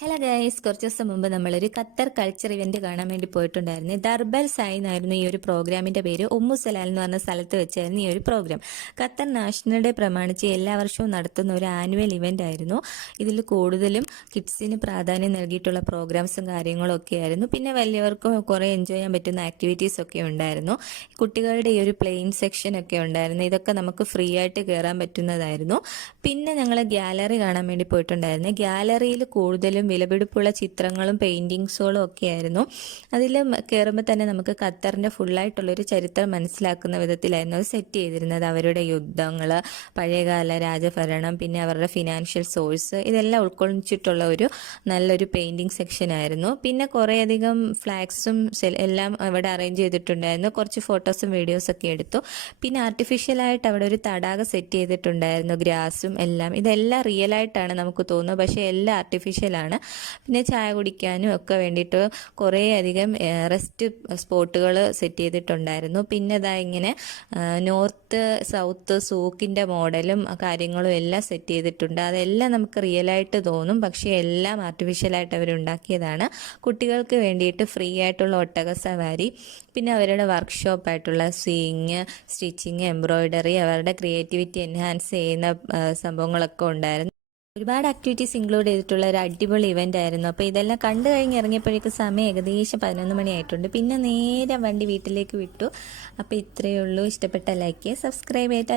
Hello guys, കുറച്ച് ദിവസം മുമ്പ് നമ്മളൊരു ഖത്തർ കൾച്ചർ ഇവന്റ് കാണാൻ വേണ്ടി പോയിട്ടുണ്ടായിരുന്നു. ദർബൽ സായി എന്നായിരുന്നു ഈ ഒരു പ്രോഗ്രാമിന്റെ പേര്. ഉമ്മു സലാൽ എന്ന് പറഞ്ഞ സ്ഥലത്ത് വെച്ചായിരുന്നു ഈ ഒരു പ്രോഗ്രാം. ഖത്തർ നാഷണൽ ഡേ പ്രമാണിച്ച് എല്ലാ വർഷവും നടത്തുന്ന ഒരു ആനുവൽ ഇവന്റ് ആയിരുന്നു. ഇതിൽ കൂടുതലും കിഡ്സിന് പ്രാധാന്യം നൽകിയിട്ടുള്ള പ്രോഗ്രാംസും കാര്യങ്ങളും ഒക്കെ ആയിരുന്നു. പിന്നെ വലിയവർക്കും കുറെ എൻജോയ് ചെയ്യാൻ പറ്റുന്ന ആക്ടിവിറ്റീസ് ഒക്കെ ഉണ്ടായിരുന്നു. കുട്ടികളുടെ ഈ ഒരു പ്ലെയിൻ സെക്ഷൻ ഒക്കെ ഉണ്ടായിരുന്നു. ഇതൊക്കെ നമുക്ക് ഫ്രീ ആയിട്ട് കയറാൻ പറ്റുന്നതായിരുന്നു. പിന്നെ ഞങ്ങൾ ഗ്യാലറി കാണാൻ വേണ്ടി പോയിട്ടുണ്ടായിരുന്നു. ഗ്യാലറിയിൽ കൂടുതലും വിലപിടിപ്പുള്ള ചിത്രങ്ങളും പെയിന്റിങ്സുകളും ഒക്കെ ആയിരുന്നു. അതിൽ കയറുമ്പോൾ തന്നെ നമുക്ക് ഖത്തറിന്റെ ഫുള്ളായിട്ടുള്ളൊരു ചരിത്രം മനസ്സിലാക്കുന്ന വിധത്തിലായിരുന്നു അത് സെറ്റ് ചെയ്തിരുന്നത്. അവരുടെ യുദ്ധങ്ങൾ, പഴയകാല രാജഭരണം, പിന്നെ അവരുടെ ഫിനാൻഷ്യൽ സോഴ്സ്, ഇതെല്ലാം ഉൾക്കൊള്ളിച്ചിട്ടുള്ള ഒരു നല്ലൊരു പെയിന്റിംഗ് സെക്ഷൻ ആയിരുന്നു. പിന്നെ കുറേയധികം ഫ്ലാഗ്സും എല്ലാം അവിടെ അറേഞ്ച് ചെയ്തിട്ടുണ്ടായിരുന്നു. കുറച്ച് ഫോട്ടോസും വീഡിയോസും ഒക്കെ എടുത്തു. പിന്നെ ആർട്ടിഫിഷ്യലായിട്ട് അവിടെ ഒരു തടാകം സെറ്റ് ചെയ്തിട്ടുണ്ടായിരുന്നു. ഗ്രാസും എല്ലാം, ഇതെല്ലാം റിയൽ ആയിട്ടാണ് നമുക്ക് തോന്നുന്നത്, പക്ഷേ എല്ലാം ആർട്ടിഫിഷ്യലാണ്. പിന്നെ ചായ കുടിക്കാനും ഒക്കെ വേണ്ടിയിട്ട് കുറേ അധികം റെസ്റ്റ് സ്പോട്ടുകൾ സെറ്റ് ചെയ്തിട്ടുണ്ടായിരുന്നു. പിന്നെ ഇതാ ഇങ്ങനെ നോർത്ത് സൗത്ത് സൂക്കിൻ്റെ മോഡലും കാര്യങ്ങളും എല്ലാം സെറ്റ് ചെയ്തിട്ടുണ്ട്. അതെല്ലാം നമുക്ക് റിയലായിട്ട് തോന്നും, പക്ഷേ എല്ലാം ആർട്ടിഫിഷ്യലായിട്ട് അവരുണ്ടാക്കിയതാണ്. കുട്ടികൾക്ക് വേണ്ടിയിട്ട് ഫ്രീ ആയിട്ടുള്ള ഒട്ടക സവാരി, പിന്നെ അവരുടെ വർക്ക്ഷോപ്പായിട്ടുള്ള സ്വിങ്, സ്റ്റിച്ചിങ്, എംബ്രോയിഡറി, അവരുടെ ക്രിയേറ്റിവിറ്റി എൻഹാൻസ് ചെയ്യുന്ന സംഭവങ്ങളൊക്കെ ഉണ്ടായിരുന്നു. ഒരുപാട് ആക്ടിവിറ്റീസ് ഇൻക്ലൂഡ് ചെയ്തിട്ടുള്ള ഒരു അടിപൊളി ഇവന്റ് ആയിരുന്നു. അപ്പോൾ ഇതെല്ലാം കണ്ടു കഴിഞ്ഞ് ഇറങ്ങിയപ്പോഴേക്കും സമയം ഏകദേശം 11 മണിയായിട്ടുണ്ട്. പിന്നെ നേരെ വണ്ടി വീട്ടിലേക്ക് വിട്ടു. അപ്പോൾ ഇത്രയേ ഉള്ളൂ. ഇഷ്ടപ്പെട്ട ലൈക്ക് ചെയ്യുക, സബ്സ്ക്രൈബ് ചെയ്തിട്ട്